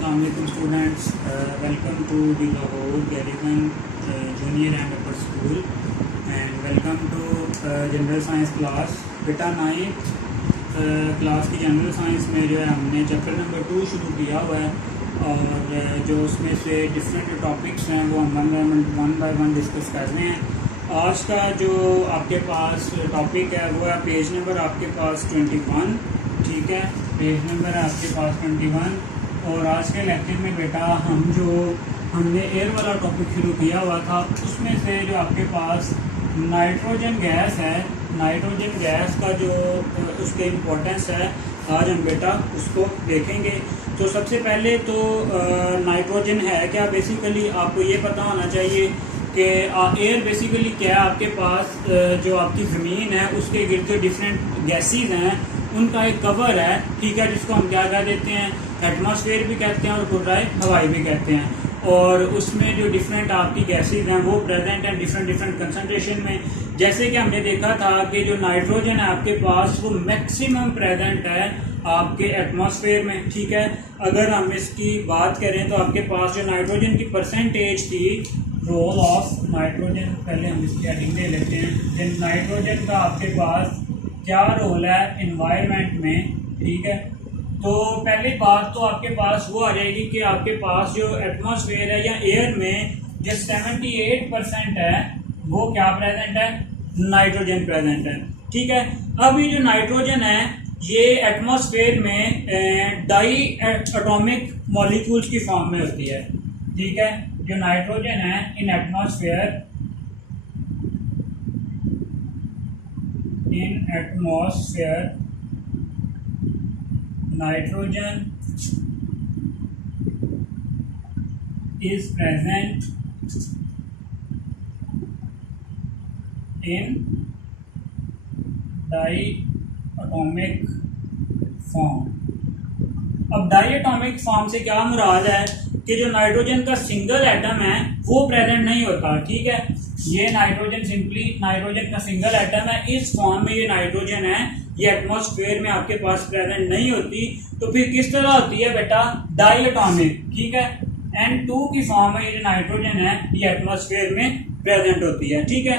Assalamualaikum students, welcome to the Lahore Garrison Junior and Upper School and welcome to General Science class। बेटा 9th class की general science में जो है हमने chapter number 2 शुरू किया हुआ है और जो उसमें से डिफरेंट टॉपिक्स हैं वो हम वन बाय वन डिस्कस कर रहे हैं। आज का जो आपके पास टॉपिक है वो है पेज नंबर आपके पास 21, ठीक है, पेज नंबर है आपके पास 21। और आज के लेक्चर में बेटा हमने एयर वाला टॉपिक शुरू किया हुआ था, उसमें से जो आपके पास नाइट्रोजन गैस है, नाइट्रोजन गैस का जो उसके इम्पोर्टेंस है आज हम बेटा उसको देखेंगे। तो सबसे पहले तो नाइट्रोजन है क्या, बेसिकली आपको ये पता होना चाहिए कि एयर बेसिकली क्या है। आपके पास जो आपकी ज़मीन है उसके गिर्द डिफरेंट गैसेज हैं, उनका एक कवर है, ठीक है, जिसको हम क्या कह देते हैं, एटमॉस्फेयर भी कहते हैं और खुदराई हवाई भी कहते हैं। और उसमें जो डिफरेंट आपकी गैसेज हैं वो प्रेजेंट हैं डिफरेंट कंसंट्रेशन में। जैसे कि हमने देखा था कि जो नाइट्रोजन है आपके पास वो मैक्सिमम प्रेजेंट है आपके एटमॉस्फेयर में, ठीक है। अगर हम इसकी बात करें तो आपके पास जो नाइट्रोजन की परसेंटेज थी, रोल ऑफ नाइट्रोजन, पहले हम इसकी हेडिंग ले लेते हैं। नाइट्रोजन का आपके पास क्या रोल है इन्वायरमेंट में, ठीक है। तो पहली बात तो आपके पास वो आ जाएगी कि आपके पास जो एटमॉस्फेयर है या एयर में जो 78% है वो क्या प्रेजेंट है, नाइट्रोजन प्रेजेंट है, ठीक है। अब ये जो नाइट्रोजन है ये एटमॉस्फेयर में डाई एटॉमिक मॉलिक्यूल्स की फॉर्म में होती है, ठीक है। जो नाइट्रोजन है इन atmosphere nitrogen is present in diatomic form। अब डायटोमिक फॉर्म से क्या मुराद है कि जो नाइट्रोजन का सिंगल एटम है वो प्रेजेंट नहीं होता, ठीक है। ये नाइट्रोजन सिंपली नाइट्रोजन का सिंगल एटम है, इस फॉर्म में ये नाइट्रोजन है, ये एटमॉस्फेयर में आपके पास प्रेजेंट नहीं होती। तो फिर किस तरह होती है बेटा, डायटोमिक, ठीक है। N2 की फॉर्म में ये जो नाइट्रोजन है ये एटमॉस्फेयर में प्रेजेंट होती है, ठीक है।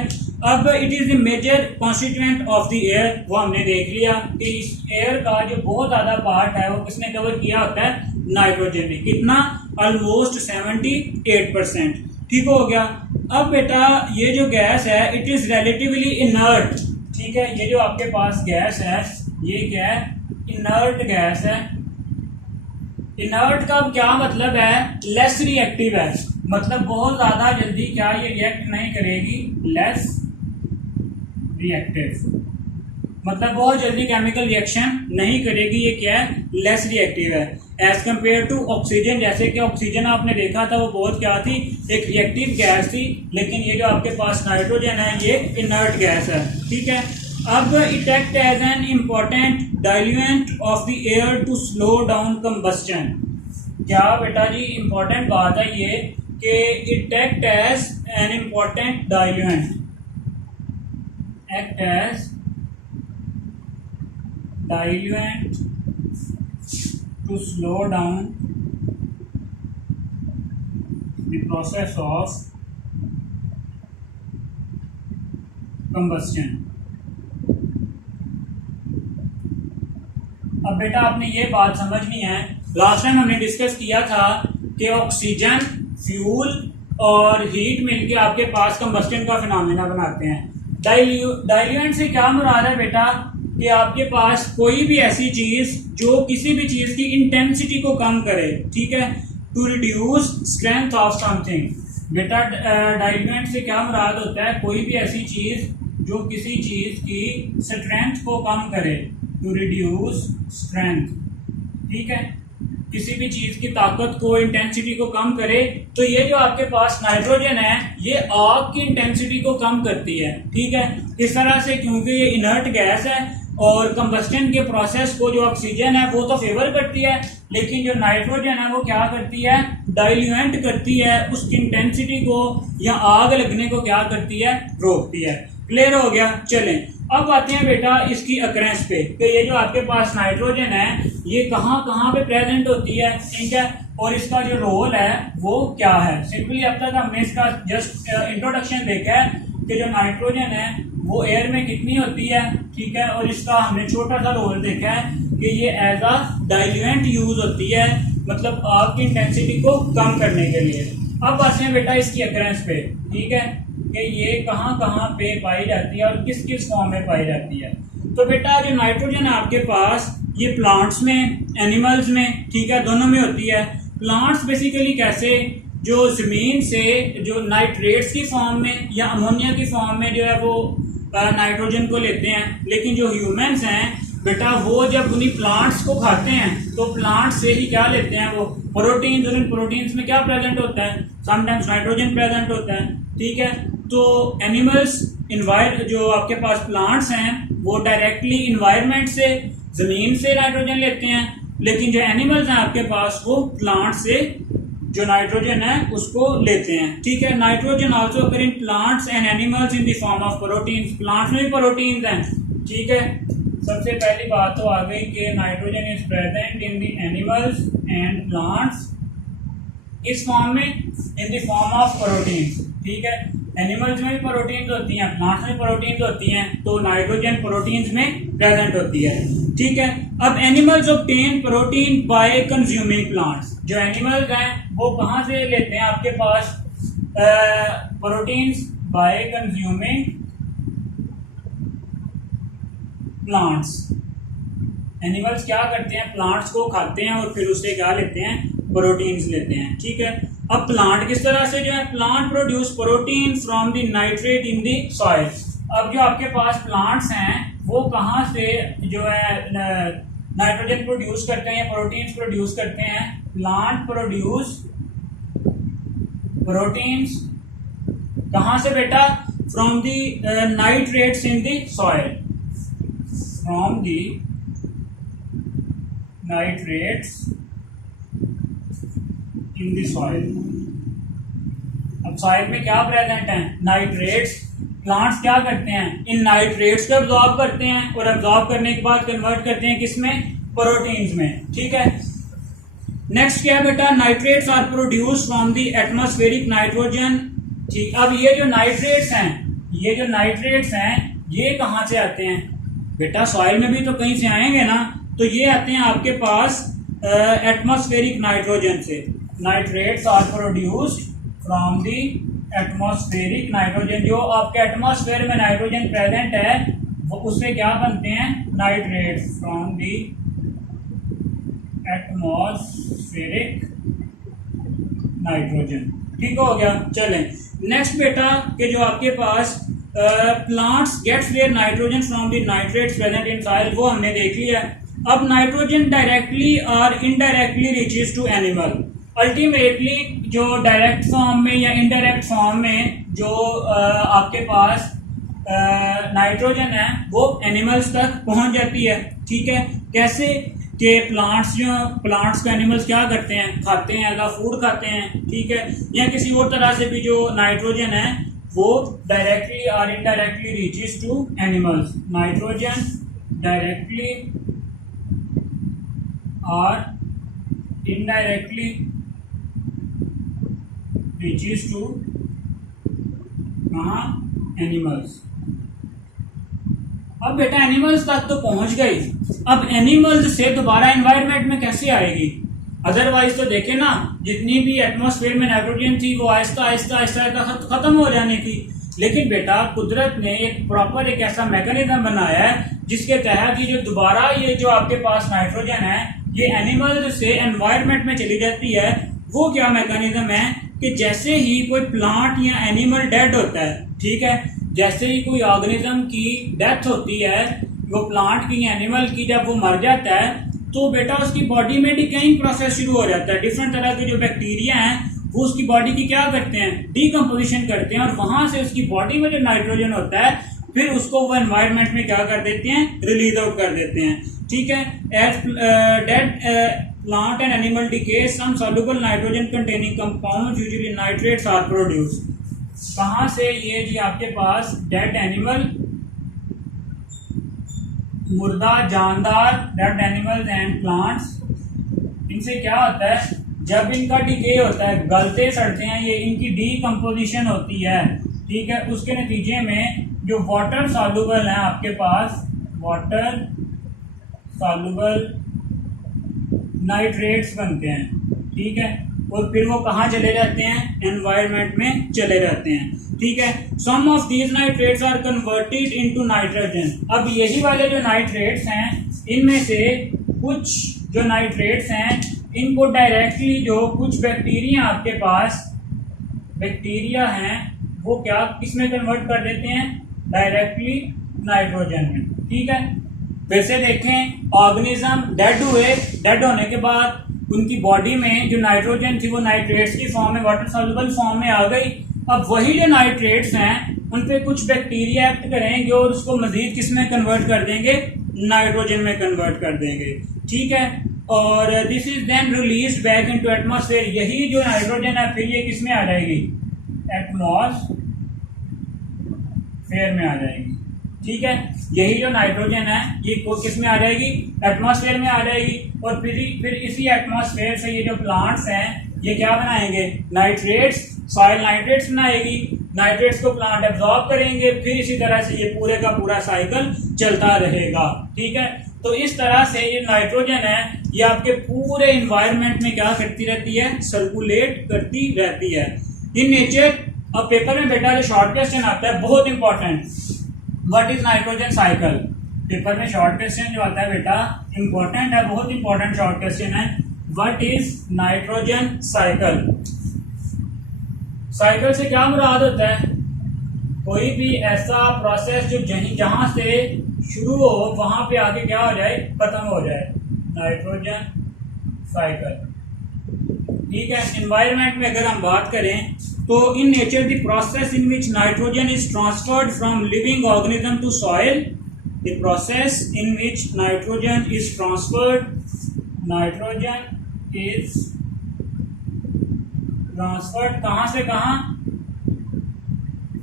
अब it is the major constituent of the air, वो हमने देख लिया कि इस एयर का जो बहुत ज्यादा पार्ट है वो किसने कवर किया होता है, नाइट्रोजन ने। कितना, ऑलमोस्ट 78%, ठीक हो गया। अब बेटा ये जो गैस है इट इज रिलेटिवली इनर्ट, ठीक है। ये जो आपके पास गैस है ये क्या है, इनर्ट गैस है। इनर्ट का क्या मतलब है, लेस रिएक्टिव है, मतलब बहुत ज्यादा जल्दी क्या ये रिएक्ट नहीं करेगी, लेस रिएक्टिव, मतलब बहुत जल्दी केमिकल रिएक्शन नहीं करेगी, ये क्या है, लेस रिएक्टिव है एज कंपेयर टू ऑक्सीजन। जैसे कि ऑक्सीजन आपने देखा था वो बहुत क्या थी, एक रिएक्टिव गैस थी, लेकिन ये जो आपके पास नाइट्रोजन है ये इनर्ट गैस है, ठीक है। अब it act as an important diluent of the air to slow down combustion. क्या बेटा जी इंपॉर्टेंट बात है ये कि it act as an important diluent, act as diluent to slow down the process of combustion। अब बेटा आपने ये बात समझनी है, लास्ट टाइम हमने डिस्कस किया था कि ऑक्सीजन, फ्यूल और हीट मिलके आपके पास कंबस्टन का फिनोमेना बनाते हैं। डाइल्यूएंट से क्या मुराद है बेटा कि आपके पास कोई भी ऐसी चीज जो किसी भी चीज की इंटेंसिटी को कम करे, ठीक है, to reduce strength of something. बेटा डाइल्यूएंट से क्या मुराद होता है, कोई भी ऐसी चीज जो किसी चीज की स्ट्रेंथ को कम करे, टू रिड्यूस स्ट्रेंथ, ठीक है, किसी भी चीज की ताकत को, इंटेंसिटी को कम करे। तो ये जो आपके पास नाइट्रोजन है ये आग की इंटेंसिटी को कम करती है, ठीक है। किस तरह से, क्योंकि ये इनर्ट गैस है और कंबस्टन के प्रोसेस को जो ऑक्सीजन है वो तो फेवर करती है, लेकिन जो नाइट्रोजन है वो क्या करती है, डाइल्यूएंट करती है, उसकी इंटेंसिटी को या आग लगने को क्या करती है, रोकती है। क्लियर हो गया। चलें अब आते हैं बेटा इसकी अक्रेंस पे कि ये जो आपके पास नाइट्रोजन है ये कहाँ कहाँ पे प्रेजेंट होती है, ठीक है, और इसका जो रोल है वो क्या है। सिंपली अब तक हमने इसका जस्ट इंट्रोडक्शन देखा है कि जो नाइट्रोजन है वो एयर में कितनी होती है, ठीक है, और इसका हमने छोटा सा रोल देखा है कि ये एज अ डाइल्यूएंट यूज होती है, मतलब आग की इंटेंसिटी को कम करने के लिए। अब आते हैं बेटा इसकी अक्रेंस पे, ठीक है, कि ये कहाँ कहाँ पे पाई जाती है और किस किस फॉर्म में पाई जाती है। तो बेटा जो नाइट्रोजन है आपके पास ये प्लांट्स में, एनिमल्स में, ठीक है, दोनों में होती है। प्लांट्स बेसिकली कैसे, जो जमीन से जो नाइट्रेट्स की फॉर्म में या अमोनिया की फॉर्म में जो है वो नाइट्रोजन को लेते हैं, लेकिन जो ह्यूमंस हैं बेटा वो जब उन्हीं प्लांट्स को खाते हैं तो प्लांट से ही क्या लेते हैं, वो प्रोटीन्स, और इन प्रोटीन्स में क्या प्रेजेंट होता है, समटाइम्स नाइट्रोजन प्रेजेंट होता है, ठीक है। तो एनिमल्स जो आपके पास प्लांट्स हैं वो डायरेक्टली इन्वायरमेंट से, जमीन से नाइट्रोजन लेते हैं, लेकिन जो एनिमल्स हैं आपके पास वो प्लांट से जो नाइट्रोजन है उसको लेते हैं, ठीक है। Nitrogen also occur in plants and animals in the form of proteins, plants में भी प्रोटीन्स हैं, ठीक है। सबसे पहली बात तो आ गई कि nitrogen is present in the animals and plants इस फॉर्म में, in the form of proteins, ठीक है। एनिमल्स में भी प्रोटीन्स होती हैं, प्लांट्स में प्रोटीन्स होती हैं, तो नाइट्रोजन प्रोटीन्स में प्रेजेंट होती है, ठीक है। अब animals obtain protein by consuming plants, जो एनिमल्स हैं वो कहाँ से लेते हैं आपके पास proteins, by consuming plants. Animals क्या करते हैं, प्लांट्स को खाते हैं और फिर उससे क्या लेते हैं, प्रोटीन्स लेते हैं, ठीक है। अब प्लांट किस तरह से जो है, plant produce protein from the nitrate in the soil. अब जो आपके पास प्लांट्स हैं वो कहाँ से जो है नाइट्रोजन प्रोड्यूस करते हैं या प्रोटीन्स प्रोड्यूस करते हैं, प्लांट प्रोड्यूस प्रोटीन्स कहाँ से बेटा, from the nitrates in the soil, from the nitrates in the soil. अब सॉइल में क्या प्रेजेंट है, नाइट्रेट्स। प्लांट्स क्या करते हैं, इन नाइट्रेट्स को एब्जॉर्ब करते हैं और एब्जॉर्ब करने के बाद कन्वर्ट करते हैं किसमें, प्रोटीन्स में, ठीक है। नेक्स्ट क्या है बेटा, nitrates are produce from the atmospheric nitrogen, ठीक। अब ये जो नाइट्रेट्स हैं ये कहाँ से आते हैं बेटा, सॉइल में भी तो कहीं से आएंगे ना, तो ये आते हैं आपके पास एटमॉस्फेरिक नाइट्रोजन से। Nitrates are produced from the atmospheric nitrogen, जो आपके एटमॉस्फेयर में नाइट्रोजन प्रेजेंट है वो उससे क्या बनते हैं, nitrates from the atmospheric nitrogen, ठीक हो गया। चलें नेक्स्ट बेटा कि जो आपके पास plants gets their nitrogen from the nitrates present in soil, वो हमने देख लिया। अब नाइट्रोजन डायरेक्टली और indirectly reaches to animal. Ultimately जो डायरेक्ट फॉर्म में या इनडायरेक्ट फॉर्म में जो आपके पास नाइट्रोजन है वो एनिमल्स तक पहुंच जाती है, ठीक है। कैसे कि प्लांट्स को एनिमल्स क्या करते हैं, खाते हैं, एज अ फूड खाते हैं, ठीक है। या किसी और तरह से भी जो नाइट्रोजन है वो डायरेक्टली और indirectly reaches to animals. Nitrogen directly और इनडायरेक्टली रीचेस टू एनिमल्स। अब बेटा एनिमल्स तक तो पहुंच गई, अब एनिमल्स से दोबारा एनवायरनमेंट में कैसे आएगी, अदरवाइज तो देखे ना जितनी भी एटमॉस्फेयर में नाइट्रोजन थी वो आहिस्ता आहिस्ता खत्म हो जानी थी। लेकिन बेटा कुदरत ने एक प्रॉपर एक ऐसा मैकेनिज्म बनाया है जिसके तहत ये जो दोबारा ये जो आपके पास नाइट्रोजन है ये एनिमल्स से एनवायरनमेंट में चली जाती है। वो क्या मैकेनिज्म है कि जैसे ही कोई प्लांट या एनिमल डेड होता है, ठीक है, जैसे ही कोई ऑर्गेनिज्म की डेथ होती है, वो प्लांट की या एनिमल की, जब वो मर जाता है तो बेटा उसकी बॉडी में डिकेइंग प्रोसेस शुरू हो जाता है। डिफरेंट तरह के जो बैक्टीरिया हैं वो उसकी बॉडी की क्या करते हैं, डीकम्पोजिशन करते हैं, और वहां से उसकी बॉडी में जो नाइट्रोजन होता है फिर उसको वो एनवायरनमेंट में क्या कर देते हैं, रिलीज आउट कर देते हैं, ठीक है। As dead plant and animal decay some soluble nitrogen containing compound usually nitrates are produced. कहाँ से? ये जी आपके पास डेड एनिमल, मुर्दा जानदार, डेड एनिमल्स एंड प्लांट्स। इनसे क्या होता है, जब इनका डिके होता है, गलते सड़ते हैं, ये इनकी डीकम्पोजिशन होती है, ठीक है। उसके नतीजे में जो वाटर सॉल्युबल है आपके पास, वाटर सॉल्युबल नाइट्रेट्स बनते हैं, ठीक है। और फिर वो कहाँ चले जाते हैं? एनवायरनमेंट में चले जाते हैं, ठीक है। Some of these nitrates are converted into nitrogen. अब यही वाले जो नाइट्रेट्स हैं, इनमें से कुछ जो नाइट्रेट्स हैं, इनको डायरेक्टली जो कुछ बैक्टीरिया आपके पास बैक्टीरिया हैं, वो क्या किसमें कन्वर्ट कर देते हैं? डायरेक्टली नाइट्रोजन में, ठीक है। फिर से देखें, ऑर्गेनिज्म डेड हुए, डेड होने के बाद उनकी बॉडी में जो नाइट्रोजन थी वो नाइट्रेट्स की फॉर्म में, वाटर सॉल्युबल फॉर्म में आ गई। अब वही जो नाइट्रेट्स हैं उन पे कुछ बैक्टीरिया एक्ट करेंगे और उसको मजीद किस में कन्वर्ट कर देंगे? नाइट्रोजन में कन्वर्ट कर देंगे, ठीक है। और this is then release back into atmosphere. यही जो नाइट्रोजन है फिर ये किस में आ जाएगी? एटमॉस्फेयर में आ जाएगी, ठीक है। यही जो नाइट्रोजन है ये किस में आ जाएगी? एटमॉस्फेयर में आ जाएगी। और फिर इसी एटमॉस्फेयर से ये जो प्लांट्स हैं ये क्या बनाएंगे? नाइट्रेट्स, सॉइल नाइट्रेट्स बनाएगी। नाइट्रेट्स को प्लांट एब्जॉर्ब करेंगे, फिर इसी तरह से ये पूरे का पूरा साइकिल चलता रहेगा, ठीक है। तो इस तरह से ये नाइट्रोजन है ये आपके पूरे इन्वायरमेंट में क्या करती रहती है? सर्कुलेट करती रहती है इन नेचर। अब पेपर में बेटा जो शॉर्ट क्वेश्चन आता है बहुत important, what is nitrogen cycle. Paper में शॉर्ट क्वेश्चन जो आता है बेटा इंपॉर्टेंट है, बहुत इंपॉर्टेंट शॉर्ट क्वेश्चन है। What is nitrogen cycle. Cycle से क्या मुराद होता है? कोई भी ऐसा प्रोसेस जो जहां से शुरू हो वहां पे आके क्या हो जाए? खत्म हो जाए, नाइट्रोजन साइकिल, ठीक है। एनवायरनमेंट में अगर हम बात करें तो in nature the process in which nitrogen is transferred from living organism to soil, the process in which nitrogen is transferred, nitrogen is transferred कहां से कहां?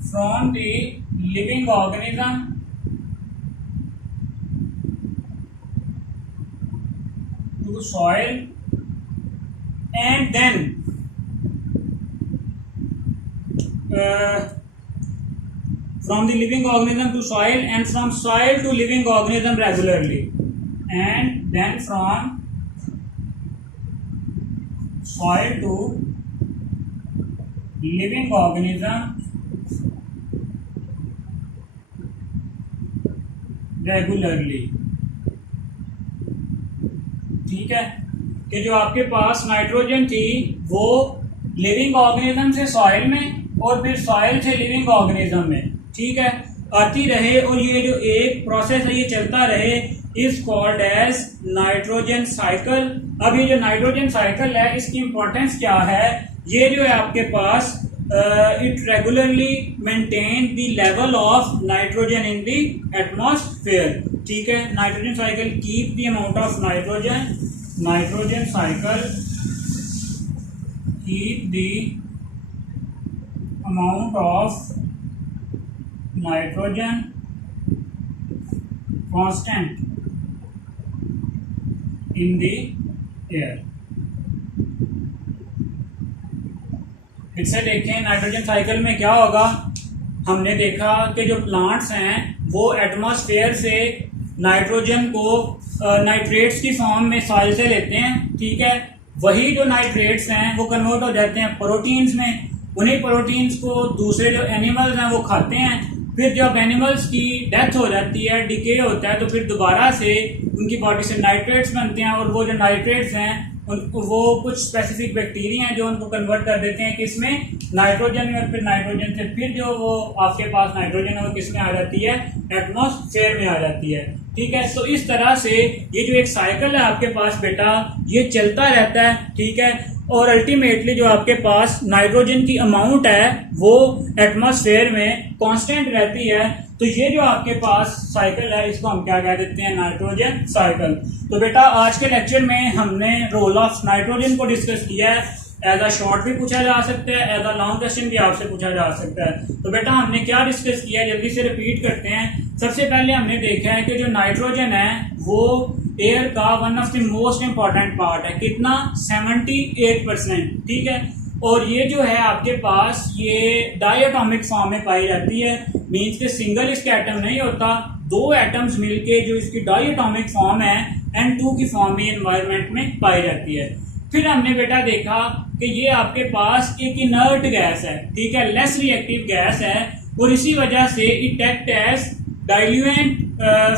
From the living organism to soil and then from the living organism to soil and from soil to living organism regularly, and then from soil to living organism regularly, ठीक है। कि जो आपके पास nitrogen थी वो लिविंग ऑर्गेनिज्म से soil में और फिर सॉइल से लिविंग ऑर्गेनिज्म में, ठीक है, आती रहे। और ये जो एक प्रोसेस है ये चलता रहे, is called as nitrogen cycle. अब ये जो नाइट्रोजन साइकिल है इसकी इंपॉर्टेंस क्या है? ये जो है आपके पास it regularly maintain the level of nitrogen in the atmosphere, ठीक है। Nitrogen cycle keep the amount of nitrogen, nitrogen cycle keep the amount of nitrogen constant in the air। फिर से देखें नाइट्रोजन साइकिल में क्या होगा। हमने देखा कि जो प्लांट्स हैं वो एटमॉस्फेयर से नाइट्रोजन को नाइट्रेट्स की फॉर्म में सॉइल से लेते हैं, ठीक है। वही जो नाइट्रेट्स हैं वो कन्वर्ट हो जाते हैं प्रोटीन्स में। उन्हीं प्रोटीन्स को दूसरे जो एनिमल्स हैं वो खाते हैं। फिर जब एनिमल्स की डेथ हो जाती है, डिके होता है, तो फिर दोबारा से उनकी बॉडी से नाइट्रेट्स बनते हैं। और वो जो नाइट्रेट्स हैं वो कुछ स्पेसिफिक बैक्टीरिया हैं जो उनको कन्वर्ट कर देते हैं किसमें? नाइट्रोजन में। और फिर नाइट्रोजन से फिर जो वो आपके पास नाइट्रोजन है वो किसमें आ जाती है? एटमॉस्फेयर में आ जाती है, ठीक है। तो इस तरह से ये जो एक साइकिल है आपके पास बेटा ये चलता रहता है, ठीक है। और अल्टीमेटली जो आपके पास नाइट्रोजन की अमाउंट है वो एटमॉस्फेयर में कांस्टेंट रहती है। तो ये जो आपके पास साइकिल है इसको हम क्या कह देते हैं? Nitrogen cycle. तो बेटा आज के लेक्चर में हमने रोल ऑफ नाइट्रोजन को डिस्कस किया है। एज अ शॉर्ट भी पूछा जा सकता है, एज अ लॉन्ग क्वेश्चन भी आपसे पूछा जा सकता है। तो बेटा हमने क्या डिस्कस किया है, जल्दी से रिपीट करते हैं। सबसे पहले हमने देखा है कि जो नाइट्रोजन है वो एयर का one of the most important part है। कितना? 78%। ठीक है। और ये जो है आपके पास ये डायटोमिक फॉर्म में पाई जाती है, मीन्स के सिंगल इसका एटम नहीं होता, दो एटम्स मिलके जो इसकी डायटोमिक फॉर्म है N2 की फॉर्म में एनवायरनमेंट में पाई जाती है। फिर हमने बेटा देखा कि ये आपके पास एक इनर्ट गैस है, ठीक है, लेस रिएक्टिव गैस है, और इसी वजह से it act as diluent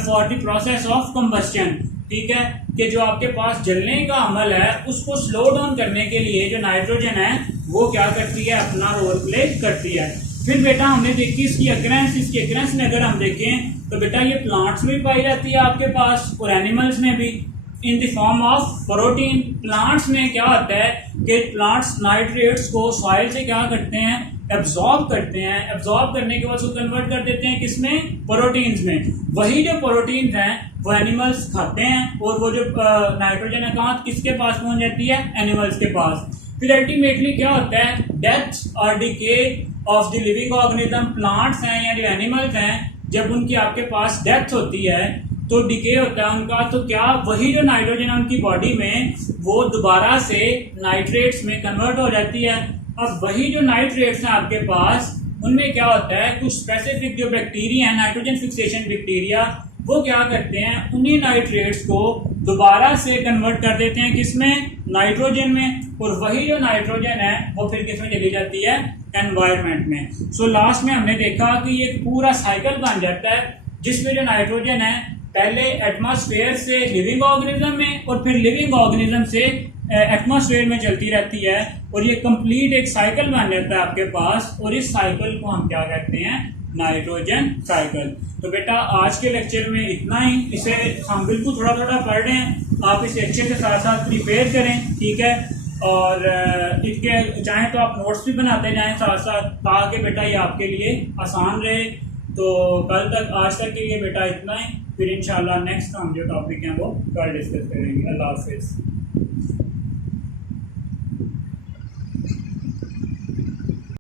for the process of combustion. ठीक है, कि जो आपके पास जलने का अमल है उसको स्लो डाउन करने के लिए जो नाइट्रोजन है वो क्या करती है, अपना रोल प्ले करती है। फिर बेटा हमने देखी इसकी अक्रेंस में अगर हम देखें तो बेटा ये प्लांट्स में पाई जाती है आपके पास, और एनिमल्स में भी, in the form of protein. Plants में क्या होता है कि प्लांट्स नाइट्रेट्स को सॉइल से क्या करते हैं, एब्जॉर्ब करते हैं। एब्जॉर्ब करने के बाद उसको कन्वर्ट कर देते हैं किसमें, प्रोटीन्स में। वही जो प्रोटीन्स हैं वो एनिमल्स खाते हैं, और वो जो नाइट्रोजन है कहाँ किसके पास पहुंच जाती है, एनिमल्स के पास। फिर अल्टीमेटली क्या होता है, डेथ और decay of the living organism. Plants हैं या जो एनिमल्स हैं, जब उनकी आपके पास डेथ होती है तो डिके होता है उनका, तो क्या वही जो नाइट्रोजन है उनकी बॉडी में वो दोबारा से नाइट्रेट्स में कन्वर्ट हो जाती है। अब वही जो नाइट्रेट्स हैं आपके पास, उनमें क्या होता है, कुछ स्पेसिफिक जो बैक्टीरिया है, नाइट्रोजन फिक्सेशन बैक्टीरिया, वो क्या करते हैं, उन्हीं नाइट्रेट्स को दोबारा से कन्वर्ट कर देते हैं किसमें, नाइट्रोजन में, और वही जो नाइट्रोजन है वो फिर किसमें चली जाती है, एनवायरनमेंट में। सो लास्ट में हमने देखा कि ये पूरा साइकिल बन जाता है जिसमें जो नाइट्रोजन है पहले एटमॉस्फेयर से लिविंग ऑर्गेनिज्म में, और फिर लिविंग ऑर्गेनिज्म से एटमॉस्फेयर में चलती रहती है, और ये कंप्लीट एक साइकिल बन जाता है आपके पास, और इस साइकिल को हम क्या कहते हैं, नाइट्रोजन साइकिल। तो बेटा आज के लेक्चर में इतना ही, इसे हम बिल्कुल थोड़ा थोड़ा पढ़ रहे हैं, आप इसे अच्छे के साथ साथ प्रिपेयर करें, ठीक है, और इसके चाहें तो आप नोट्स भी बनाते जाएं साथ साथ, ताकि बेटा ये आपके लिए आसान रहे। तो कल तक, आज तक के लिए बेटा इतना ही, फिर इंशाल्लाह नेक्स्ट हम जो टॉपिक हैं वो कल डिस्कस करेंगे। अल्लाह हाफिज़।